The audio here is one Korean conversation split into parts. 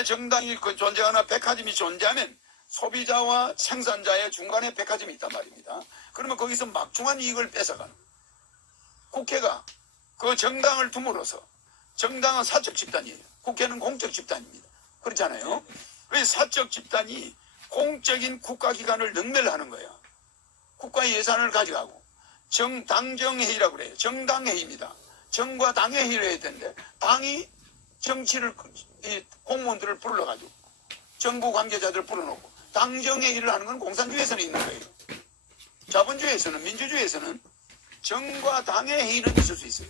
중간에 정당이 존재하거나 백화점이 존재하면 소비자와 생산자의 중간에 백화점이 있단 말입니다. 그러면 거기서 막중한 이익을 뺏어가는 국회가 그 정당을 둠으로써 정당은 사적 집단이에요. 국회는 공적 집단입니다. 그렇잖아요. 왜 사적 집단이 공적인 국가기관을 능멸하는 거예요. 국가 예산을 가져가고 당정회의라고 그래요. 정당회의입니다. 정과 당의 회의를 해야 되는데 당이 정치를 공무원들을 불러가지고 정부 관계자들을 불러놓고 당정회의를 하는 건 공산주의에서는 있는 거예요. 자본주의에서는 민주주의에서는 정과 당의 회의는 있을 수 있어요.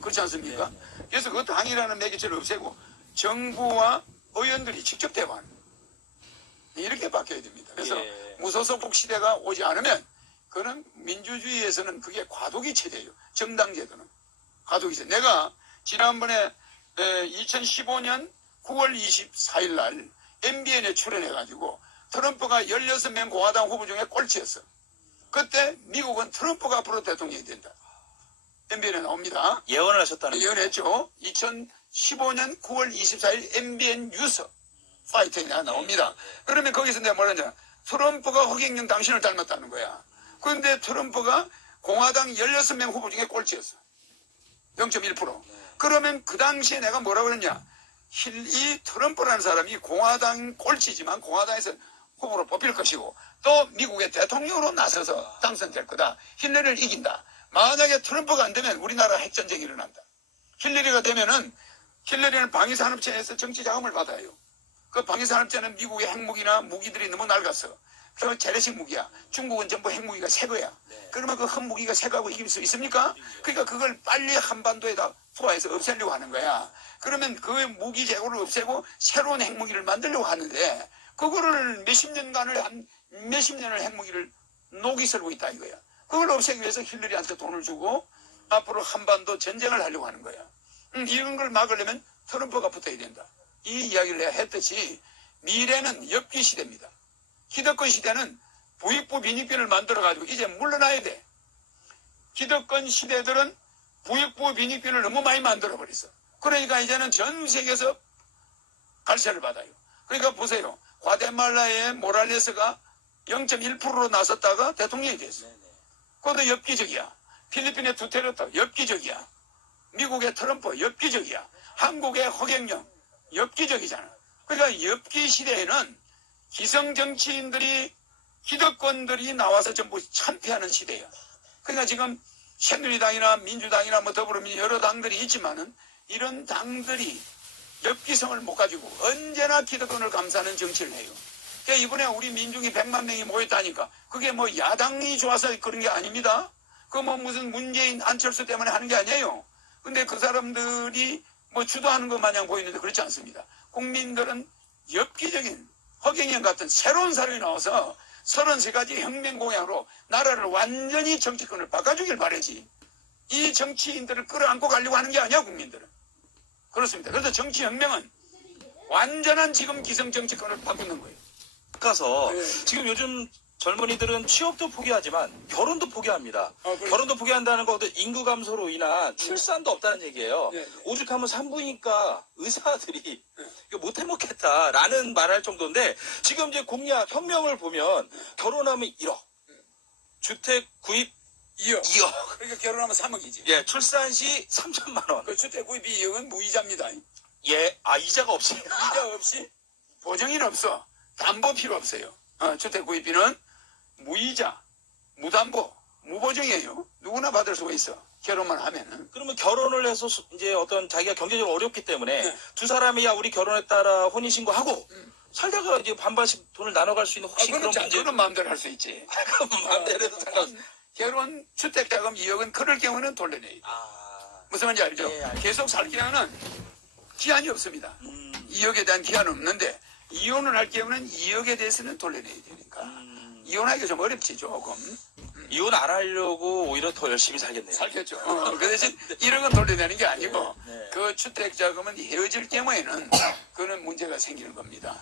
그렇지 않습니까? 그래서 그 당이라는 매개체를 없애고 정부와 의원들이 직접 대화하는 거예요. 이렇게 바뀌어야 됩니다. 그래서 무소속국 시대가 오지 않으면 그는 민주주의에서는 그게 과도기 체제예요. 정당제도는 과도기 체제. 내가 지난번에 2015년 9월 24일 날 MBN에 출연해가지고 트럼프가 16명 공화당 후보 중에 꼴찌였어. 그때 미국은 트럼프가 앞으로 대통령이 된다. MBN에 나옵니다. 예언을 하셨다는 거예요. 예언했죠. 2015년 9월 24일 MBN 뉴스 파이터에 나옵니다. 그러면 거기서 내가 뭐라냐. 트럼프가 허경영 당신을 닮았다는 거야. 그런데 트럼프가 공화당 16명 후보 중에 꼴찌였어. 0.1%. 그러면 그 당시에 내가 뭐라고 그랬냐. 이 트럼프라는 사람이 공화당 꼴찌지만 공화당에서 후보로 뽑힐 것이고 또 미국의 대통령으로 나서서 당선될 거다. 힐러리를 이긴다. 만약에 트럼프가 안 되면 우리나라 핵전쟁이 일어난다. 힐러리가 되면은 힐러리는 방위산업체에서 정치 자금을 받아요. 그 방위산업체는 미국의 핵무기나 무기들이 너무 낡았어. 그 재래식 무기야. 중국은 전부 핵무기가 새 거야. 그러면 그 핵무기가 새 거하고 이길 수 있습니까? 그러니까 그걸 빨리 한반도에다 투하해서 없애려고 하는 거야. 그러면 그 무기 재고를 없애고 새로운 핵무기를 만들려고 하는데 그거를 몇십 년을 핵무기를 녹이 슬고 있다 이거야. 그걸 없애기 위해서 힐러리한테 돈을 주고 앞으로 한반도 전쟁을 하려고 하는 거야. 이런 걸 막으려면 트럼프가 붙어야 된다. 이 이야기를 내가 했듯이 미래는 엽기 시대입니다. 기득권 시대는 부익부 빈익빈을 만들어가지고 이제 물러나야 돼. 기득권 시대들은 부익부 빈익빈을 너무 많이 만들어버렸어. 그러니까 이제는 전 세계에서 갈세를 받아요. 그러니까 보세요. 과테말라의 모랄레스가 0.1%로 나섰다가 대통령이 됐어요. 그것도 엽기적이야. 필리핀의 두테르테 엽기적이야. 미국의 트럼프 엽기적이야. 한국의 허경영 엽기적이잖아. 그러니까 엽기 시대에는 기성 정치인들이 기득권들이 나와서 전부 참패하는 시대야. 그러니까 지금 새누리당이나 민주당이나 뭐 더불어민주당 여러 당들이 있지만은 이런 당들이 엽기성을 못 가지고 언제나 기득권을 감싸는 정치를 해요. 그러니까 이번에 우리 민중이 100만 명이 모였다니까 그게 뭐 야당이 좋아서 그런 게 아닙니다. 그 뭐 무슨 문재인 안철수 때문에 하는 게 아니에요. 근데 그 사람들이 뭐 주도하는 것 마냥 보이는데 그렇지 않습니다. 국민들은 엽기적인 허경영 같은 새로운 사람이 나와서 33가지 혁명 공약으로 나라를 완전히 정치권을 바꿔주길 바라지. 이 정치인들을 끌어안고 가려고 하는 게 아니야 국민들은. 그렇습니다. 그래서 정치혁명은 완전한 지금 기성 정치권을 바꾸는 거예요. 가서 지금 요즘 젊은이들은 취업도 포기하지만 결혼도 포기합니다. 결혼도 포기한다는 것도 인구 감소로 인한 출산도 없다는 얘기예요. 오죽하면 산부인과 의사들이 이거 못 해먹겠다라는 말할 정도인데 지금 이제 공약 혁명을 보면 결혼하면 1억, 주택 구입 2억. 2억. 그러니까 결혼하면 3억이지. 예, 출산 시 3천만 원. 그 주택 구입 2억은 무이자입니다. 예, 이자가 없이. 이자 없이 보증인 없어. 담보 필요 없어요. 주택 구입비는 무이자, 무담보, 무보증이에요. 누구나 받을 수가 있어. 결혼만 하면은. 그러면 결혼을 해서 이제 어떤 자기가 경제적으로 어렵기 때문에 두 사람이 야 우리 결혼했다라 혼인신고하고 살다가 이제 반반씩 돈을 나눠갈 수 있는 혹시 그런 문제? 그런 마음대로 할 수 있지. 그럼 마음대로 해도 상관없어. 결혼 주택자금 2억은 그럴 경우는 돌려내야 돼. 무슨 말인지 알죠? 예, 계속 살 경우는 기한이 없습니다. 2억에 대한 기한은 없는데 이혼을 할 경우는 2억에 대해서는 돌려내야 되니까. 이혼하기가 좀 어렵지 조금. 이혼 안 하려고 오히려 더 열심히 살겠네요. 살겠죠. 그 대신 1억은 돌려내는 게 아니고 그 주택자금은 헤어질 경우에는 그는 문제가 생기는 겁니다.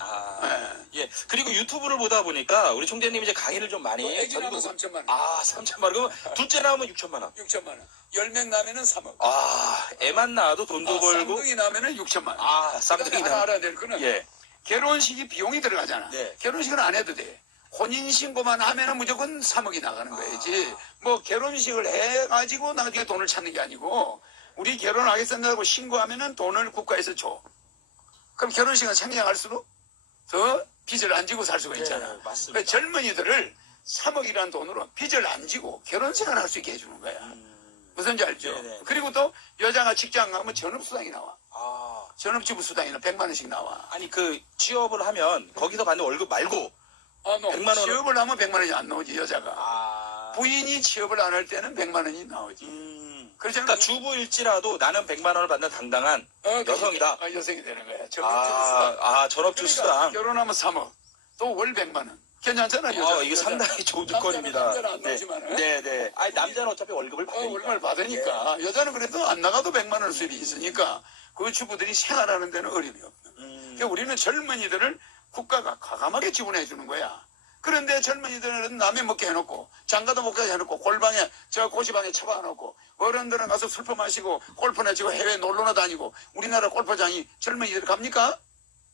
예. 그리고 유튜브를 보다 보니까 우리 총재님 이제 강의를 좀 많이 애기 나면 3천만 원. 3천만 원. 그럼 둘째 나오면 6천만 원. 6천만 원. 10명 나면은 3억. 애만 낳아도 돈도 벌고. 쌍둥이 나면은 6천만 원. 쌍둥이 하나 알아야 될 거는 예. 결혼식이 비용이 들어가잖아. 네. 결혼식은 안 해도 돼. 혼인신고만 하면은 무조건 3억이 나가는 거야지. 뭐 결혼식을 해가지고 나중에 돈을 찾는 게 아니고 우리 결혼하겠습니다고 신고하면은 돈을 국가에서 줘. 그럼 결혼식은 생략할수록 더 빚을 안 지고 살 수가 있잖아. 네, 맞습니다. 그래서 젊은이들을 3억이라는 돈으로 빚을 안 지고 결혼생활 할 수 있게 해주는 거야. 무슨지 알죠? 네네. 그리고 또 여자가 직장 가면 전업수당이 나와. 아. 전업주부 수당이나 100만 원씩 나와. 아니 그 취업을 하면 거기서 받는 월급 말고 100만 원. 취업을 하면 100만 원이 안 나오지 여자가. 부인이 취업을 안 할 때는 100만 원이 나오지. 그러니까 주부일지라도 나는 100만 원을 받는 당당한 여성이다. 여성이 되는 거야. 전업주 수당. 그러니까 결혼하면 3억. 또 월 100만 원. 괜찮잖아 여자. 이게 상당히 좋은 조건입니다. 남자는 안 나오지만. 네. 아니 남자는 어차피 월급을 받으니까. 월급을 받으니까. 여자는 그래도 안 나가도 100만 원 수입이 있으니까 그 주부들이 생활하는 데는 어려움이 없다. 그러니까 우리는 젊은이들을 국가가 과감하게 지원해 주는 거야. 그런데 젊은이들은 남의 먹게 해놓고 장가도 못 가게 해놓고 골방에 저 고시방에 처박아놓고 어른들은 가서 술 마시고 골프나 치고 해외 놀러나 다니고 우리나라 골프장이 젊은이들 갑니까?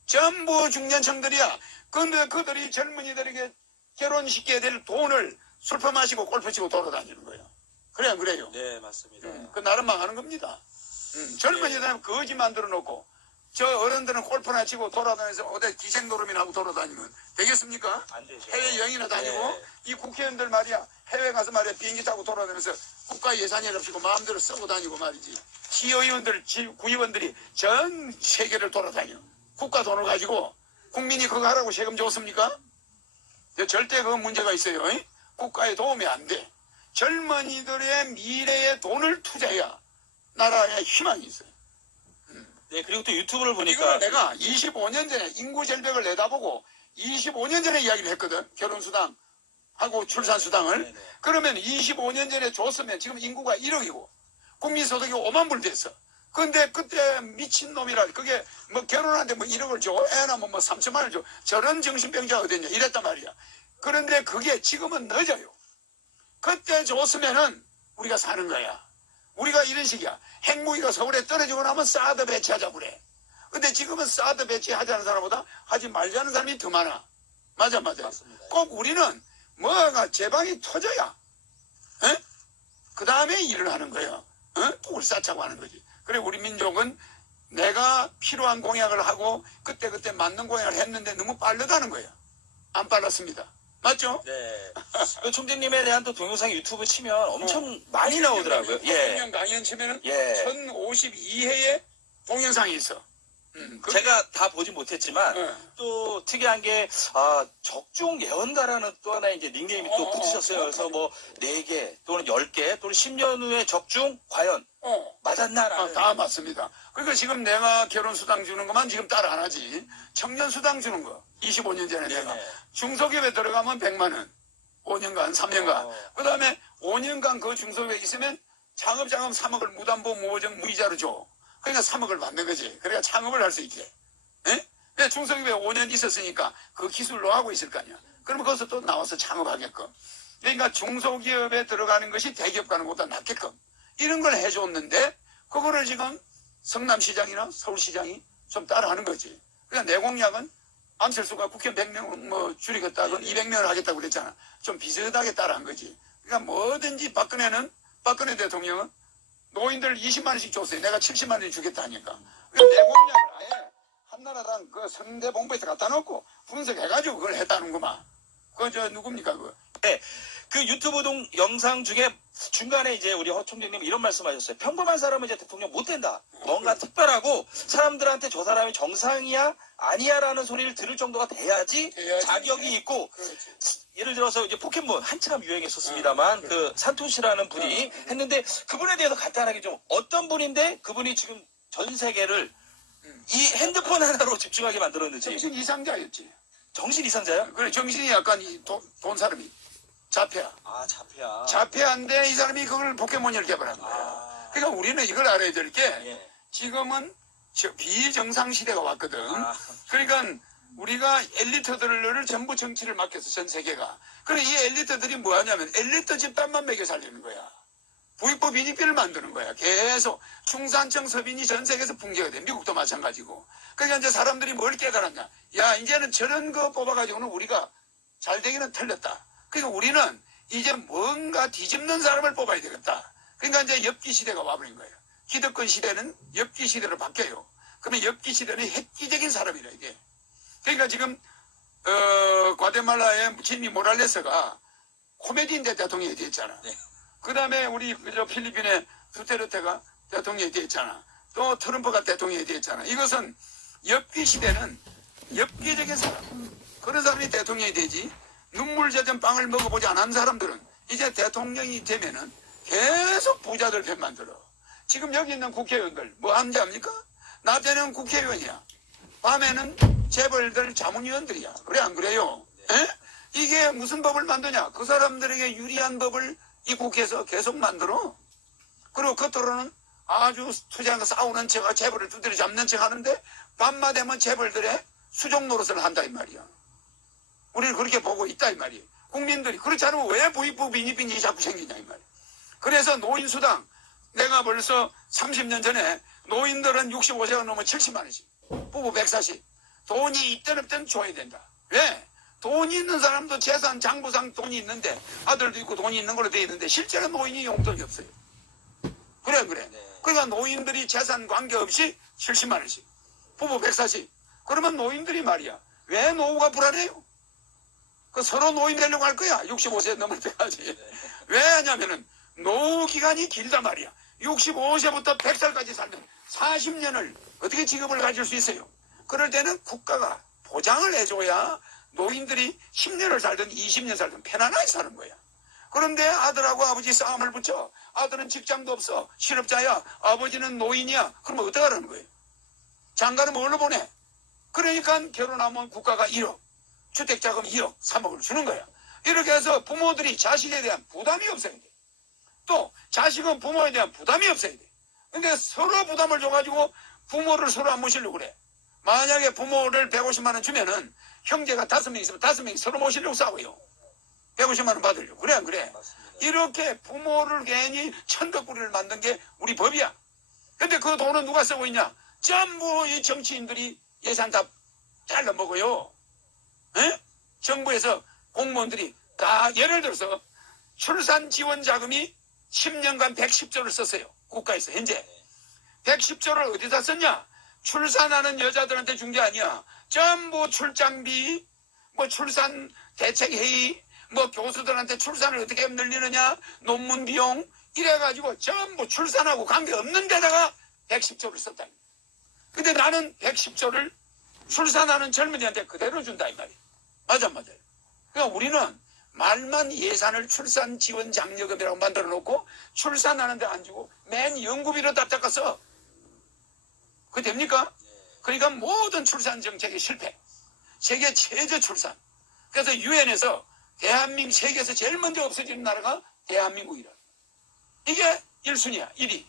전부 중년층들이야. 근데 그들이 젊은이들에게 결혼시켜야 될 돈을 술 마시고 골프 치고 돌아다니는 거예요. 그래 안 그래요? 네 맞습니다. 그 나라 망하는 겁니다. 젊은이들은 거지 만들어 놓고 저 어른들은 골프나 치고 돌아다니면서 어디 기생노름이나 하고 돌아다니면 되겠습니까? 안 되죠. 해외 여행이나 다니고 네. 이 국회의원들 말이야 해외 가서 말이야 비행기 타고 돌아다니면서 국가 예산이 없이고 마음대로 쓰고 다니고 말이지. 시의원들, 구의원들이 전 세계를 돌아다녀. 국가 돈을 가지고 국민이 그거 하라고 세금 줬습니까? 절대 그 문제가 있어요. 국가에 도움이 안 돼. 젊은이들의 미래에 돈을 투자해야 나라에 희망이 있어요. 네 그리고 또 유튜브를 보니까 이걸 내가 25년 전에 인구 절벽을 내다보고 25년 전에 이야기를 했거든. 결혼수당 하고 출산수당을. 네네. 그러면 25년 전에 줬으면 지금 인구가 1억이고 국민소득이 5만 불 됐어. 근데 그때 미친놈이라 그게 뭐 결혼하는데 뭐 1억을 줘. 애 낳으면 뭐 3천만 원을 줘. 저런 정신병자가 어딨냐 이랬단 말이야. 그런데 그게 지금은 늦어요. 그때 줬으면은 우리가 사는 거야. 우리가 이런 식이야. 핵무기가 서울에 떨어지고 나면 사드 배치하자고 그래. 근데 지금은 사드 배치하자는 사람보다 하지 말자는 사람이 더 많아. 맞아. 맞습니다. 꼭 우리는 뭐가 제방이 터져야 그 다음에 일을 하는 거예요. 뚝을 쌓자고 하는 거지. 그래 우리 민족은 내가 필요한 공약을 하고 그때 맞는 공약을 했는데 너무 빠르다는 거예요. 안 빨랐습니다. 맞죠? 네. 그 총재님에 대한 또 동영상 유튜브 치면 엄청 많이 나오더라고요. 예. 강연 치면은 예. 1052회의 동영상이 있어. 제가 다 보지 못했지만 또 특이한 게 적중 예언가라는 또 하나의 이제 닉네임이 또 붙으셨어요. 그래서 뭐 4개 또는 10개 또는 10년 후에 적중 과연 맞았나라는. 다 맞습니다. 그러니까 지금 내가 결혼수당 주는 것만 지금 따라 안 하지. 청년수당 주는 거 25년 전에 내가 중소기업에 들어가면 100만 원 5년간 3년간 그 다음에 5년간 그 중소기업에 있으면 창업자금 3억을 무담보 무보증 무이자로 줘. 그러니까 3억을 받는 거지. 그러니까 창업을 할 수 있게. 근데 중소기업에 5년 있었으니까 그 기술로 하고 있을 거 아니야. 그러면 거기서 또 나와서 창업하게끔. 그러니까 중소기업에 들어가는 것이 대기업 가는 것보다 낫게끔. 이런 걸 해줬는데 그거를 지금 성남시장이나 서울시장이 좀 따라하는 거지. 그러니까 내 공약은 안철수가 국회 100명 뭐 줄이겠다, 200명을 하겠다고 그랬잖아. 좀 비슷하게 따라한 거지. 그러니까 뭐든지 박근혜 대통령은 노인들 20만 원씩 줬어요. 내가 70만 원 주겠다 하니까. 그러니까 내 공약을 아예 한나라당 그 선대본부에서 갖다 놓고 분석해가지고 그걸 했다는구만. 그거 저 누굽니까 그거. 네. 그 유튜브 영상 중에 중간에 이제 우리 허 총재님 이런 말씀하셨어요. 평범한 사람은 이제 대통령 못 된다. 뭔가 특별하고 사람들한테 저 사람이 정상이야 아니야라는 소리를 들을 정도가 돼야지 자격이 있고. 그렇지. 예를 들어서 이제 포켓몬 한참 유행했었습니다만 그 산토시라는 분이 했는데 그분에 대해서 간단하게 좀 어떤 분인데 그분이 지금 전 세계를 이 핸드폰 하나로 집중하게 만들었는지. 정신 이상자였지. 정신 이상자요? 그래 정신이 약간 돈 사람이. 자폐야. 자폐야. 자폐한데 이 사람이 그걸 포켓몬을 개발한 거야. 그러니까 우리는 이걸 알아야 될 게 지금은 비정상 시대가 왔거든. 아. 그러니까 우리가 엘리트들을 전부 정치를 맡겨서 전 세계가. 그래 이 엘리트들이 뭐 하냐면 엘리트 집단만 먹여 살리는 거야. 부익부 빈익빈을 만드는 거야. 계속 중산층 서민이 전 세계에서 붕괴가 돼. 미국도 마찬가지고. 그러니까 이제 사람들이 뭘 깨달았냐. 야 이제는 저런 거 뽑아가지고는 우리가 잘 되기는 틀렸다. 그러니까 우리는 이제 뭔가 뒤집는 사람을 뽑아야 되겠다. 그러니까 이제 엽기 시대가 와버린 거예요. 기득권 시대는 엽기 시대로 바뀌어요. 그러면 엽기 시대는 획기적인 사람이라 이게. 그러니까 지금 과테말라의 지미 모랄레스가 코미디인데 대통령이 됐잖아. 네. 그 다음에 우리 저 필리핀의 두테르테가 대통령이 됐잖아. 또 트럼프가 대통령이 됐잖아. 이것은 엽기 시대는 엽기적인 사람. 그런 사람이 대통령이 되지. 눈물 젖은 빵을 먹어보지 않은 사람들은 이제 대통령이 되면은 계속 부자들 편 만들어. 지금 여기 있는 국회의원들 뭐 하는지 압니까? 낮에는 국회의원이야. 밤에는 재벌들 자문위원들이야. 그래 안 그래요? 에? 이게 무슨 법을 만드냐? 그 사람들에게 유리한 법을 이 국회에서 계속 만들어. 그리고 겉으로는 아주 투쟁 싸우는 척, 재벌을 두드려 잡는 척 하는데 밤마 되면 재벌들의 수종 노릇을 한다 이 말이야. 우리는 그렇게 보고 있다 이 말이에요. 국민들이. 그렇지 않으면 왜 부익부 빈익빈이 자꾸 생기냐 이 말이에요. 그래서 노인수당 내가 벌써 30년 전에 노인들은 65세가 넘으면 70만 원씩. 부부 140. 돈이 있든 없든 줘야 된다. 왜? 돈이 있는 사람도 재산 장부상 돈이 있는데 아들도 있고 돈이 있는 걸로 돼 있는데 실제로 노인이 용돈이 없어요. 그래. 그러니까 노인들이 재산 관계없이 70만 원씩. 부부 140. 그러면 노인들이 말이야. 왜 노후가 불안해요? 그 서로 노인 되려고 할 거야. 65세 넘을 때까지. 왜 하냐면은 노후 기간이 길단 말이야. 65세부터 100살까지 살면 40년을 어떻게 직업을 가질 수 있어요? 그럴 때는 국가가 보장을 해줘야 노인들이 10년을 살든 20년 살든 편안하게 사는 거야. 그런데 아들하고 아버지 싸움을 붙여. 아들은 직장도 없어. 실업자야. 아버지는 노인이야. 그러면 어떡하라는 거예요? 장가는 뭘로 보내? 그러니까 결혼하면 국가가 1억, 주택자금 2억, 3억을 주는 거야. 이렇게 해서 부모들이 자식에 대한 부담이 없어야 돼. 또 자식은 부모에 대한 부담이 없어야 돼. 근데 서로 부담을 줘가지고 부모를 서로 안 모시려고 그래. 만약에 부모를 150만 원 주면은 형제가 5명 있으면 5명이 서로 모시려고 싸워요. 150만 원 받으려고. 그래 안 그래? 맞습니다. 이렇게 부모를 괜히 천덕꾸리를 만든 게 우리 법이야. 근데 그 돈은 누가 쓰고 있냐? 전부 이 정치인들이 예산 다 잘라 먹어요. 에? 정부에서 공무원들이 다 예를 들어서 출산 지원 자금이 10년간 110조를 썼어요. 국가에서 현재. 110조를 어디다 썼냐? 출산하는 여자들한테 준 게 아니야. 전부 출장비, 뭐 출산 대책회의, 뭐 교수들한테 출산을 어떻게 늘리느냐, 논문 비용, 이래가지고 전부 출산하고 관계없는 데다가 110조를 썼다. 근데 나는 110조를 출산하는 젊은이한테 그대로 준다 이 말이야. 맞아요. 그러니까 우리는 말만 예산을 출산 지원 장려금이라고 만들어 놓고 출산하는데 안 주고 맨 연구비로 다 닦아서 그게 됩니까? 그러니까 모든 출산 정책이 실패. 세계 최저 출산. 그래서 유엔에서 대한민국 세계에서 제일 먼저 없어지는 나라가 대한민국이라. 이게 1순위야. 1위.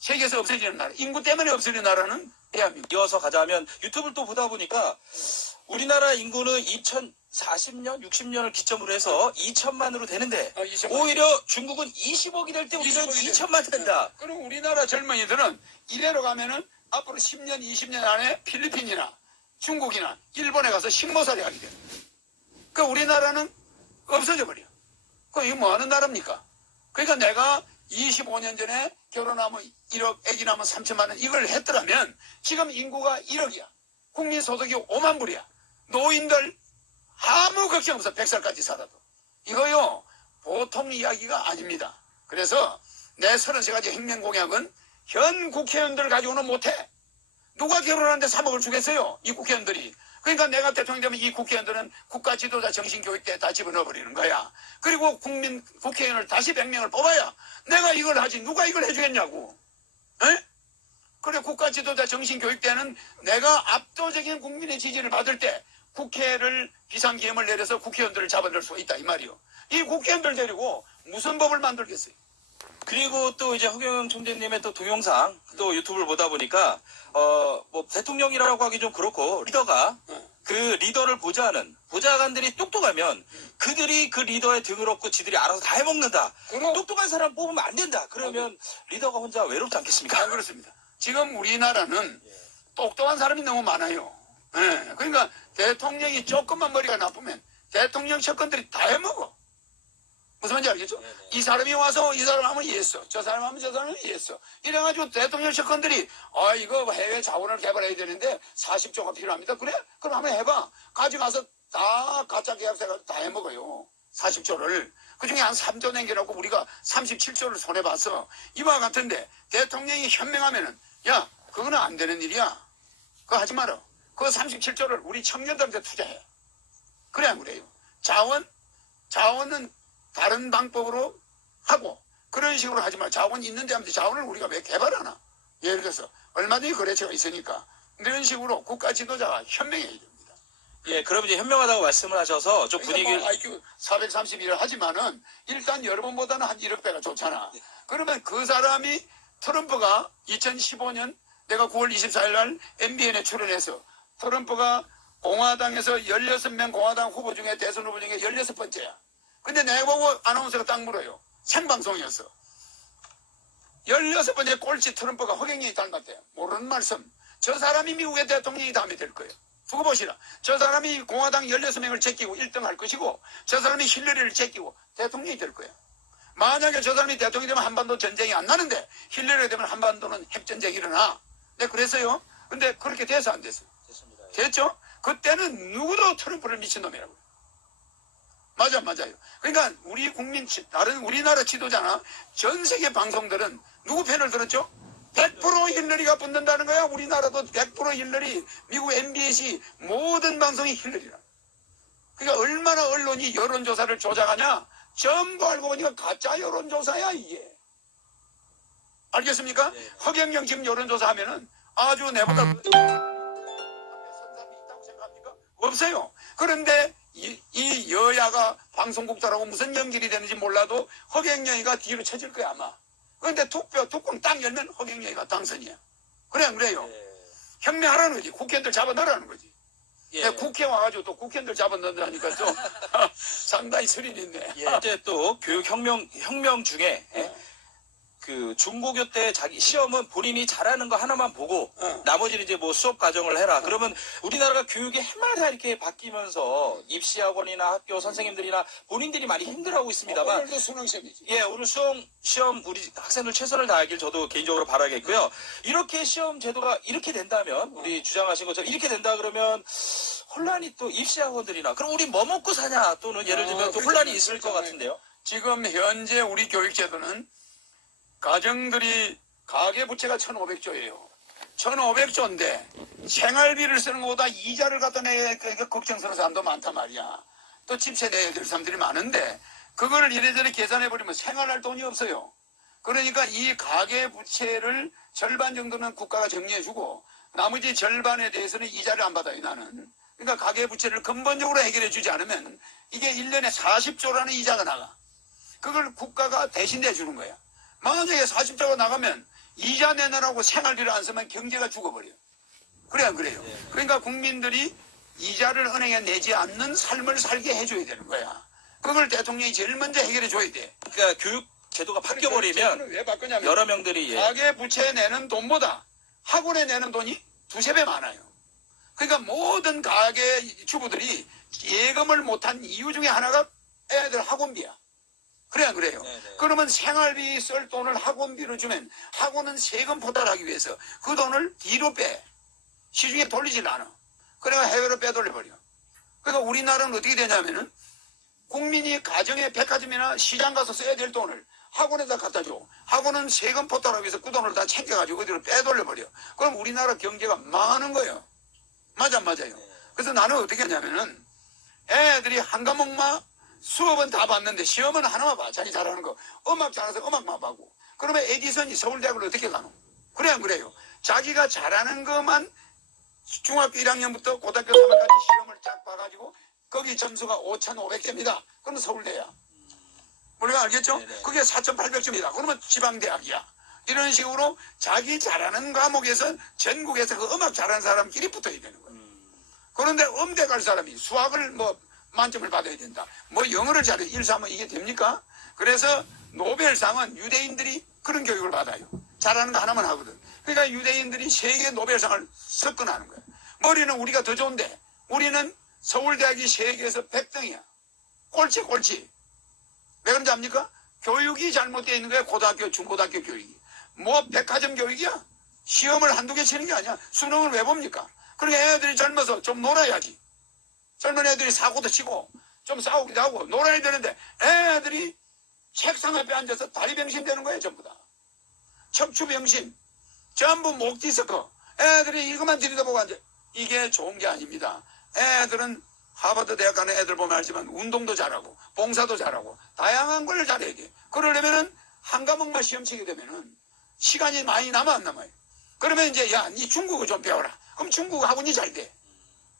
세계에서 없어지는 나라. 인구 때문에 없어지는 나라는 대한민국. 이어서 가자면 유튜브를 또 보다 보니까 우리나라 인구는 2040년, 60년을 기점으로 해서 2천만으로 되는데 2천만. 오히려 중국은 20억이 될 때 우리는 2천만 된다. 그리고 우리나라 젊은이들은 이대로 가면은 앞으로 10년, 20년 안에 필리핀이나 중국이나 일본에 가서 식모살이 하게 돼. 그러니까 우리나라는 없어져 버려. 그럼 이거 뭐 하는 나라입니까? 그러니까 내가 25년 전에 결혼하면 1억, 애기 낳으면 3천만 원 이걸 했더라면 지금 인구가 1억이야. 국민 소득이 5만 불이야. 노인들 아무 걱정 없어. 100살까지 살아도. 이거요 보통 이야기가 아닙니다. 그래서 내 33가지 혁명공약은 현 국회의원들 가지고는 못해. 누가 결혼하는데 3억을 주겠어요? 이 국회의원들이. 그러니까 내가 대통령 되면 이 국회의원들은 국가 지도자 정신교육 때 다 집어넣어버리는 거야. 그리고 국회의원을 다시 100명을 뽑아야 내가 이걸 하지. 누가 이걸 해주겠냐고. 에? 그래 국가 지도자 정신교육 때는 내가 압도적인 국민의 지지를 받을 때 국회를 비상계엄을 내려서 국회의원들을 잡아낼 수가 있다 이 말이요. 이 국회의원들 데리고 무슨 법을 만들겠어요? 그리고 또 이제 허경영 총재님의 또 동영상 또 유튜브를 보다 보니까 뭐 대통령이라고 하기 좀 그렇고 리더가 그 리더를 보좌하는 보좌관들이 똑똑하면 그들이 그 리더의 등을 업고 지들이 알아서 다 해먹는다. 그럼 똑똑한 사람 뽑으면 안 된다. 그러면 리더가 혼자 외롭지 않겠습니까? 안 그렇습니다. 지금 우리나라는 똑똑한 사람이 너무 많아요. 예, 그러니까 대통령이 조금만 머리가 나쁘면 대통령 측근들이 다 해먹어. 무슨 말인지 알겠죠? 이 사람이 와서 이 사람 하면 이해했어. 저 사람 하면 저 사람은 이해했어. 이래가지고 대통령 측근들이 이거 해외 자원을 개발해야 되는데 40조가 필요합니다. 그래? 그럼 한번 해봐. 가져가서 다 가짜 계약서가 다 해먹어요. 40조를. 그중에 한 3조 남겨놓고 우리가 37조를 손해봤어. 이와 같은데 대통령이 현명하면은 야 그거는 안 되는 일이야. 그거 하지 마라. 그 37조를 우리 청년들한테 투자해. 그래 안 그래요? 자원은 다른 방법으로 하고 그런 식으로 하지 마. 자원 있는데 하면 자원을 우리가 왜 개발하나? 예를 들어서 얼마든지 거래처가 있으니까 이런 식으로 국가 지도자가 현명해야 됩니다. 예, 그럼 이제 현명하다고 말씀을 하셔서 좀 분위기를 뭐 IQ 431을 하지만은 일단 여러분보다는 한 1억 배가 좋잖아. 그러면 그 사람이 트럼프가 2015년 내가 9월 24일 날 MBN에 출연해서 트럼프가 공화당에서 16명 공화당 후보 중에 대선 후보 중에 16번째야. 근데 내가 보고 아나운서가 딱 물어요. 생방송이었어. 16번째 꼴찌 트럼프가 허경영이 닮았대. 모르는 말씀. 저 사람이 미국의 대통령이 다음에 될 거예요. 두고 보시라. 저 사람이 공화당 16명을 제끼고 1등 할 것이고 저 사람이 힐러리를 제끼고 대통령이 될 거예요. 만약에 저 사람이 대통령이 되면 한반도 전쟁이 안 나는데 힐러리가 되면 한반도는 핵전쟁이 일어나. 네, 그랬어요. 근데 그렇게 돼서 안 됐어요. 됐죠? 그때는 누구도 트럼프를 미친놈이라고. 맞아요. 그러니까 우리 국민, 다른 우리나라 지도자나 전 세계 방송들은 누구 편을 들었죠? 100% 힐러리가 붙는다는 거야. 우리나라도 100% 힐러리, 미국 MBC 모든 방송이 힐러리라. 그러니까 얼마나 언론이 여론조사를 조작하냐? 전부 알고 보니까 가짜 여론조사야 이게. 알겠습니까? 네. 허경영 지금 여론조사 하면은 아주 내보다 선상이 있다고 생각합니까? 없어요. 그런데 이 여야가 방송국들하고 무슨 연결이 되는지 몰라도 허경영이가 뒤로 쳐질 거야 아마. 그런데 뚜껑 딱 열면 허경영이가 당선이야. 그래 안 그래요? 혁명하라는 거지. 국회의원들 잡아넣으라는 거지. 예. 국회 와가지고 또 국회의원들 잡아넣는다니까 좀 상당히 스릴이 있네. 예. 이제 또 교육 혁명 중에 그 중고교 때 자기 시험은 본인이 잘하는 거 하나만 보고 나머지는 이제 뭐 수업 과정을 해라. 그러면 우리나라가 교육이 해마다 이렇게 바뀌면서 입시학원이나 학교 선생님들이나 본인들이 많이 힘들어하고 있습니다만 오늘도 수능 시험이지. 예, 오늘 시험 우리 학생들 최선을 다하길 저도 개인적으로 바라겠고요. 이렇게 시험 제도가 이렇게 된다면 우리 주장하신 것처럼 이렇게 된다 그러면 혼란이 또 입시학원들이나 그럼 우리 뭐 먹고 사냐 또는 예를 들면 또 혼란이 있을 것 같은데요. 지금 현재 우리 교육제도는 가정들이 가계부채가 1,500조예요. 1,500조인데 생활비를 쓰는 것보다 이자를 갖다 내야 걱정스러운 사람도 많단 말이야. 또 집세 내야 될 사람들이 많은데 그걸 이래저래 계산해버리면 생활할 돈이 없어요. 그러니까 이 가계부채를 절반 정도는 국가가 정리해주고 나머지 절반에 대해서는 이자를 안 받아요 나는. 그러니까 가계부채를 근본적으로 해결해주지 않으면 이게 1년에 40조라는 이자가 나가. 그걸 국가가 대신 내주는 거야. 만약에 40조가 나가면 이자 내느라고 생활비를 안 쓰면 경제가 죽어버려. 그래 안 그래요? 그러니까 국민들이 이자를 은행에 내지 않는 삶을 살게 해줘야 되는 거야. 그걸 대통령이 제일 먼저 해결해 줘야 돼. 그러니까 교육 제도가 바뀌어버리면 왜 바꾸냐면 여러 명들이 가계부채에 내는 돈보다 학원에 내는 돈이 두세 배 많아요. 그러니까 모든 가계 주부들이 예금을 못한 이유 중에 하나가 애들 학원비야. 그래 안 그래요? 네네. 그러면 생활비 쓸 돈을 학원비로 주면 학원은 세금 포탈하기 위해서 그 돈을 뒤로 빼. 시중에 돌리질 않아. 그래가 해외로 빼돌려버려. 그러니까 우리나라는 어떻게 되냐면은 국민이 가정의 백화점이나 시장 가서 써야 될 돈을 학원에다 갖다 줘. 학원은 세금 포탈하기 위해서 그 돈을 다 챙겨가지고 어디로 빼돌려버려. 그럼 우리나라 경제가 망하는 거예요. 맞아요. 그래서 나는 어떻게 하냐면은 애들이 한 과목만 수업은 다 봤는데 시험은 하나만 봐. 자기 잘하는 거. 음악 잘해서 음악만 봐고. 그러면 에디슨이 서울대학을 어떻게 가노? 그래 안 그래요? 자기가 잘하는 것만 중학교 1학년부터 고등학교 3학년까지 시험을 쫙 봐가지고 거기 점수가 5,500개입니다. 그럼 서울대야. 우리가 알겠죠? 네네. 그게 4,800점이다. 그러면 지방대학이야. 이런 식으로 자기 잘하는 과목에서 전국에서 그 음악 잘하는 사람끼리 붙어야 되는 거예요. 그런데 음대 갈 사람이 수학을 뭐 만점을 받아야 된다. 뭐 영어를 잘해. 1, 3은 이게 됩니까? 그래서 노벨상은 유대인들이 그런 교육을 받아요. 잘하는 거 하나만 하거든. 그러니까 유대인들이 세계 노벨상을 석권하는 거야. 머리는 우리가 더 좋은데 우리는 서울대학이 세계에서 100등이야. 꼴찌. 왜 그런지 압니까? 교육이 잘못되어 있는 거야. 고등학교, 중고등학교 교육이. 뭐 백화점 교육이야? 시험을 한두 개 치는 게 아니야. 수능을 왜 봅니까? 그러니까 애들이 젊어서 좀 놀아야지. 젊은 애들이 사고도 치고 좀 싸우기도 하고 놀아야 되는데 애들이 책상 앞에 앉아서 다리병신 되는 거예요. 전부 다. 척추병신. 전부 목 디스크. 애들이 이것만 들여다보고 앉아. 이게 좋은 게 아닙니다. 애들은 하버드 대학 가는 애들 보면 알지만 운동도 잘하고 봉사도 잘하고 다양한 걸 잘해야 돼. 그러려면은 한 과목만 시험 치게 되면은 시간이 많이 남아 안 남아요. 그러면 이제 야, 니 중국어 좀 배워라. 그럼 중국어 학원이 잘 돼.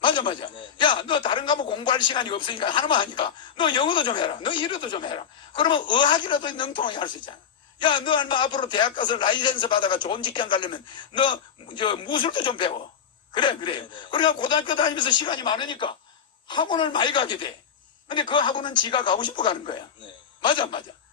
맞아. 네. 야, 너 다른 과목 공부할 시간이 없으니까 하나만 하니까 너 영어도 좀 해라. 너 일어도 좀 해라. 그러면 의학이라도 능통하게 할 수 있잖아. 야, 너 얼마 앞으로 대학 가서 라이센스 받아가 좋은 직장 가려면 너 무술도 좀 배워. 그래. 네네. 그러니까 고등학교 다니면서 시간이 많으니까 학원을 많이 가게 돼. 근데 그 학원은 지가 가고 싶어 가는 거야. 네. 맞아.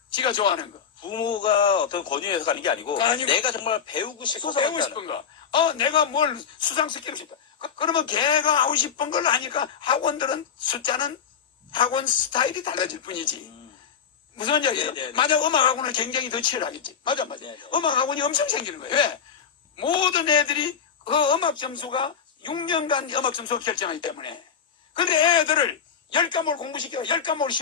지가 좋아하는 거. 부모가 어떤 권유해서 가는 게 아니고 아니고. 내가 정말 배우고 싶어서 배우고 간다는 싶은 거. 내가 뭘 수상시키고 싶다. 그러면 걔가 하고 싶은 걸 하니까 학원들은 숫자는 학원 스타일이 달라질 뿐이지. 무슨 얘기예요? 네네. 만약 음악학원은 굉장히 더 치열하겠지. 맞아. 네네. 음악학원이 엄청 생기는 거예요. 왜? 모든 애들이 그 음악 점수가 6년간 음악 점수가 결정하기 때문에. 근데 애들을 10과목을 공부시켜 10과목을